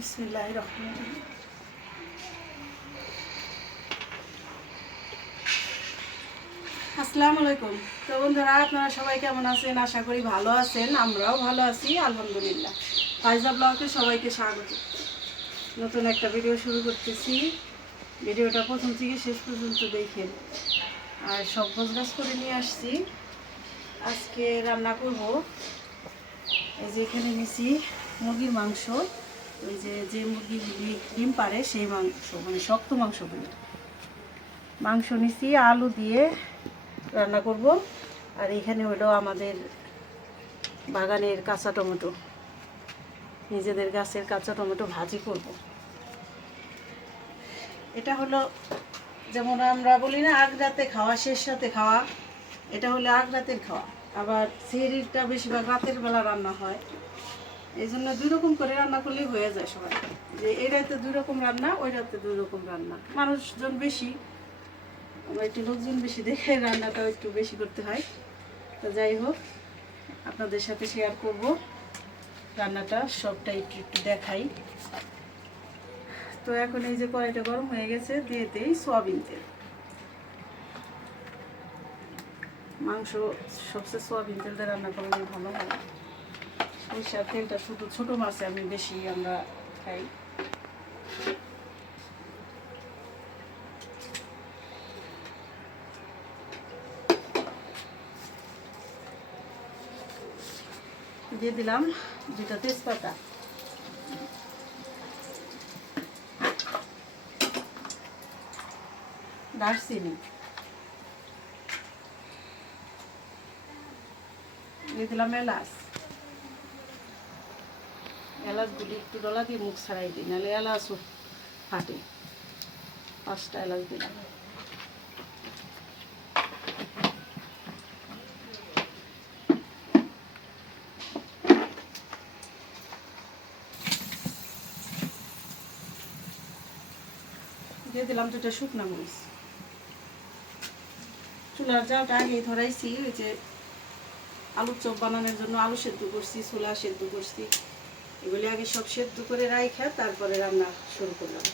বিসমিল্লাহির রহমানির রহিম। আসসালামু আলাইকুম। তো বন্ধুরা, আপনারা সবাই কেমন আছেন? আশা করি ভালো আছেন। আমরাও ভালো আছি আলহামদুলিল্লাহ। ফাইজা ব্লগে সবাইকে স্বাগত। নতুন একটা ভিডিও শুরু করতেছি। ভিডিওটা প্রথম থেকে শেষ পর্যন্ত দেখেন। আর সব গোছগাছ করে নিয়ে আসছি। আজকে রান্না করব, এই যে এখানে নিছি মুরগির মাংস। ওই যে মুরগিগুলি ডিম পারে সেই মাংস, মানে শক্ত মাংসগুলি। মাংস নিছি, আলু দিয়ে রান্না করব। আর এখানে হলো আমাদের বাগানের কাঁচা টমেটো, নিজেদের গাছের কাঁচা টমেটো ভাজি করব। এটা হলো যেমন আমরা বলি না আগ রাতে খাওয়া শেষ রাতে খাওয়া, এটা হলো আগ রাতের খাওয়া। আবার সেহরিটা বেশিরভাগ রাতের বেলা রান্না হয়, এই জন্য দুই রকম করে রান্না করলেই হয়ে যায় সবাই। যে এই রাতে দুই রকম রান্না, ওই রাতে দুই রকম রান্না। মানুষজন বেশি, আমরা একটু লোকজন বেশি দেখে রান্নাটাও একটু বেশি করতে হয়। তো যাই হোক, আপনাদের সাথে শেয়ার করব রান্নাটা, সবটা একটু একটু দেখাই। তো এখন এই যে কড়াইটা গরম হয়ে গেছে, দিয়ে দিই সয়াবিন তেল। মাংস সবচেয়ে সয়াবিন তেল দিয়ে রান্না করলে ভালো হয়। সরিষার তেলটা শুধু ছোটো মাছে আমি বেশি আমরা খাই। দিয়ে দিলাম 2টা তেজপাতা, দারচিনি, দিয়ে দিলাম এলাচ। এলাচগুলি একটু ডলা দিয়ে মুখ ছাড়াই দিই, নাহলে এলাচও ফাটে। 5টা এলাচ দিলাম। দিয়ে দিলাম 2টা শুকনা মরিচ। চুলার জালটা আগেই ধরাইছি, ওই যে আলুর চপ বানানোর জন্য আলু সেদ্ধ করছি, ছোলা সেদ্ধ করছি, এগুলি আগে সব সেদ্ধ করে রাইখা তারপরে রান্না শুরু করলাম।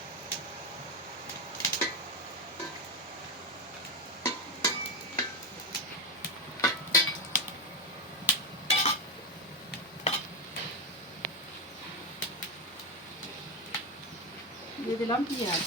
দিয়ে দিলাম পেঁয়াজ।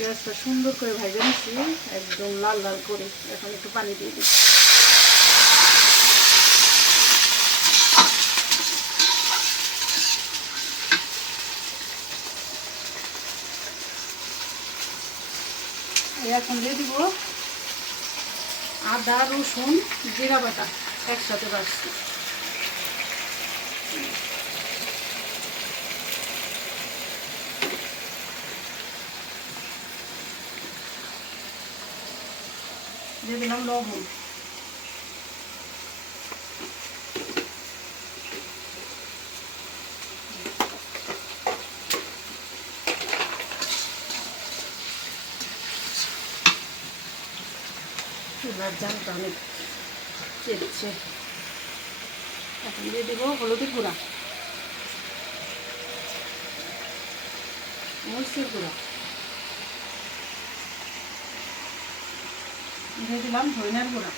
পেঁয়াজটা সুন্দর করে ভেজে নিচ্ছি, একদম লাল লাল করে। এখন একটু পানি দিয়ে দিচ্ছি। এখন দিয়ে দিব আদা রসুন জিরা বাটা একসাথে বাটছি। দিয়ে দিলাম লবণ। চুলার জালটা অনেক চেপছে। এখন দিয়ে দেবো হলুদের গুঁড়া, মরিচের গুঁড়া, দিয়ে দিলাম ধনিয়ার গুঁড়া।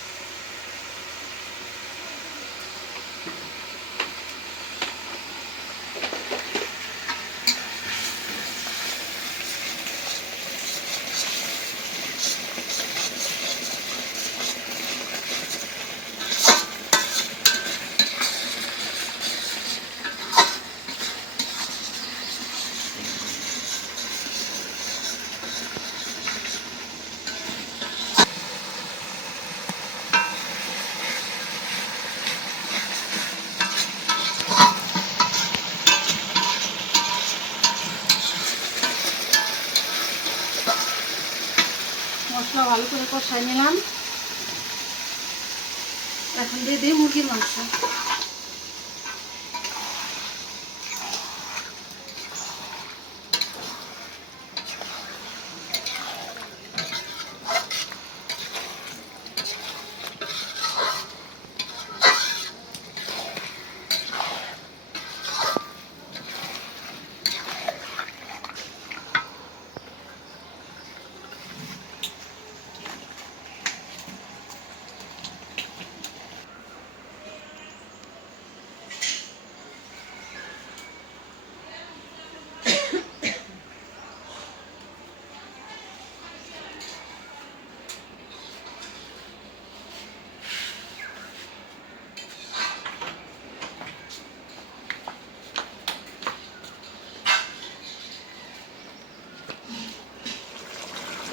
মশলা ভালো করে কষাই নিলাম। এখন দিয়ে দিই মুরগির মাংস।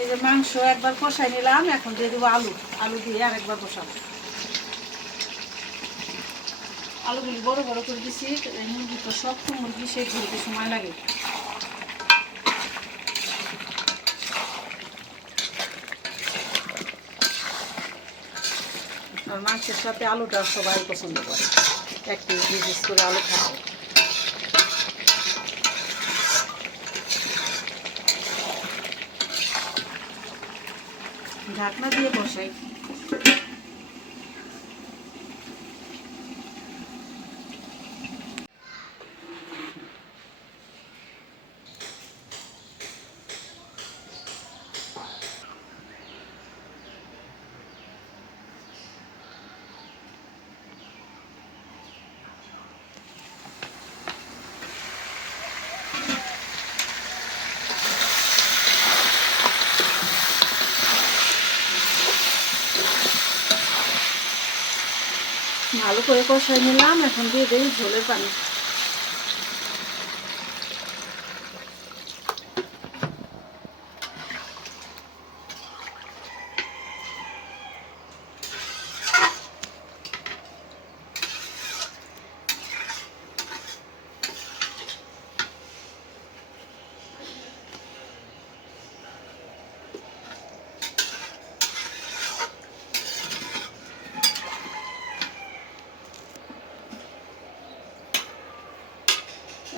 এই যে মাংস একবার কষাই নিলাম, এখন দিয়ে দেবো আলু। আলু দিয়ে আরেকবার কষাবো। আলুগুলি বড় বড় করে দিচ্ছি, এই মুরগি তো শক্ত মুরগি, সেই ঝুলতে সময় লাগে। আর মাংসের সাথে আলুটা সবাই পছন্দ করে, একটু বিশেষ করে আলু খাও। ঢাকনা দিয়ে বসাই। ভালো করে কষাই নিলাম, এখন দিয়ে দেই ঝোলের পানি।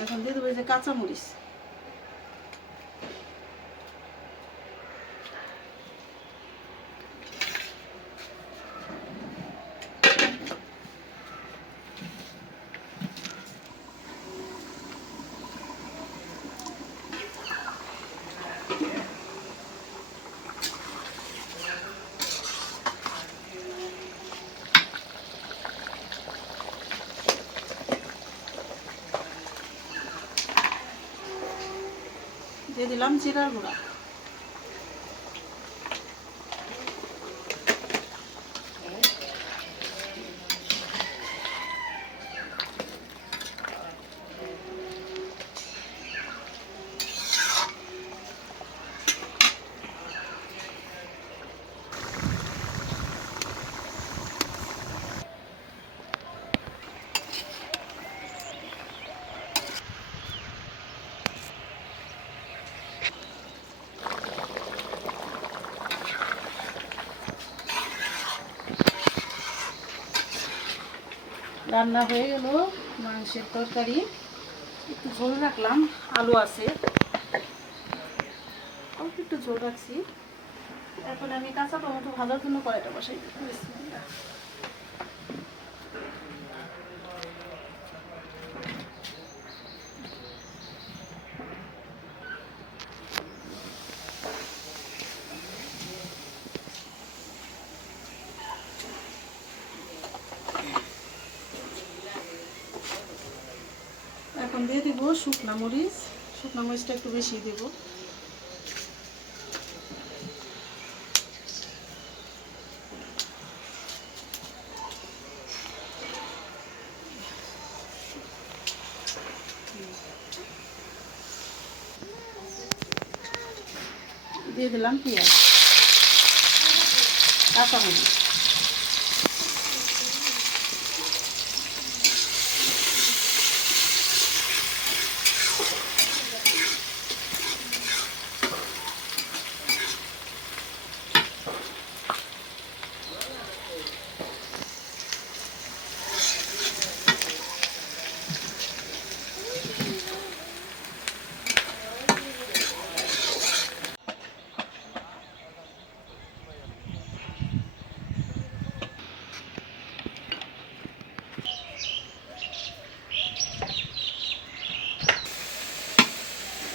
এখন দিয়ে দেবো এই যে কাঁচামরিচ। দিয়ে দিলাম জিরার গুঁড়া। রান্না হয়ে গেল মাংসের তরকারি। একটু ঝোল রাখলাম, আলু আছে, অল্প একটু ঝোল রাখছি। এখন আমি কাঁচা টমেটো ভাজার জন্য কড়াইটা বসাই দিই। বিসমিল্লাহ। এখন দিয়ে দিব শুকনা মরিচ। শুকনা মরিচটা একটু বেশি দেব। দিয়ে দিলাম পেঁয়াজ, কাঁচামরিচ।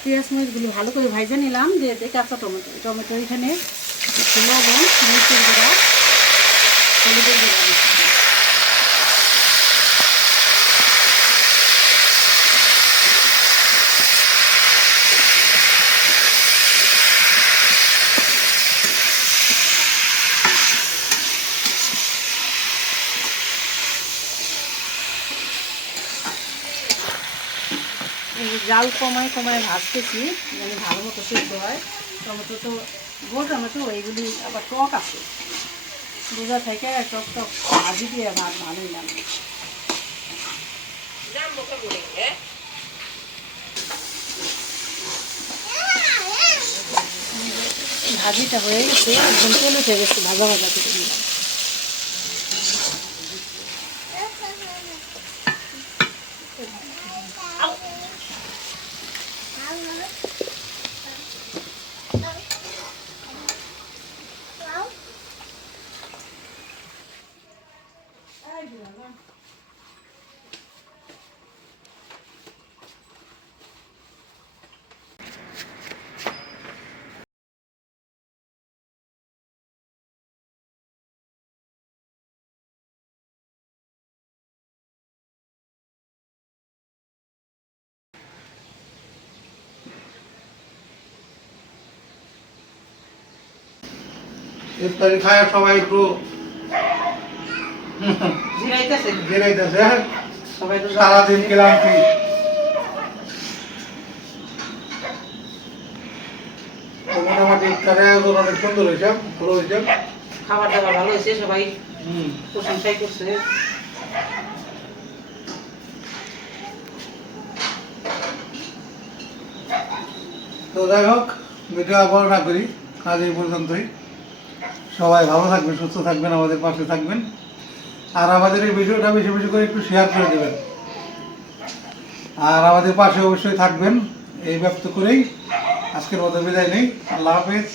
পেঁয়াজ মরিচগুলো ভালো করে ভাজা নিলাম। দিয়ে দিই কাঁচা টমেটো। টমেটো এখানে একটু লবণ, মরিচের গুঁড়া, হলুদের গুঁড়া দিচ্ছি। জাল কমায় কমায় ভাজতেছি, মানে ভালো মতো সেদ্ধ হয়। টমেটো তো গোল টমেটো এইগুলি আবার টক আছে, বোঝা থেকে টক টক ভাজি দিয়ে ভাত ভালোই লাগে। ভাজিটা হয়ে গেছে, একদম তেল উঠে গেছে, ভাজা ভাজা থেকে দিলাম। ইফতারি খায় সবাই একটু জিরাইতেছে জিরাইতেছে। সবাই তো সারাদিন ক্লান্তি। মোটামুটি ইফতারের আয়োজন অনেক সুন্দর হয়েছে, ভালো হয়েছে। খাবার দাবার ভালো হয়েছে, সবাই হুম। প্রশংসাই করছে। তো যাই হোক, ভিডিও আর বড় না করি, আজ এই পর্যন্তই। সবাই ভালো থাকবেন, সুস্থ থাকবেন, আমাদের পাশে থাকবেন, আর আমাদের এই ভিডিওটা বেশি বেশি করে একটু শেয়ার করে দেবেন, আর আমাদের পাশে অবশ্যই থাকবেন। এই ব্যক্ত করেই আজকের মতো বিদায় নেই। আল্লাহ হাফেজ।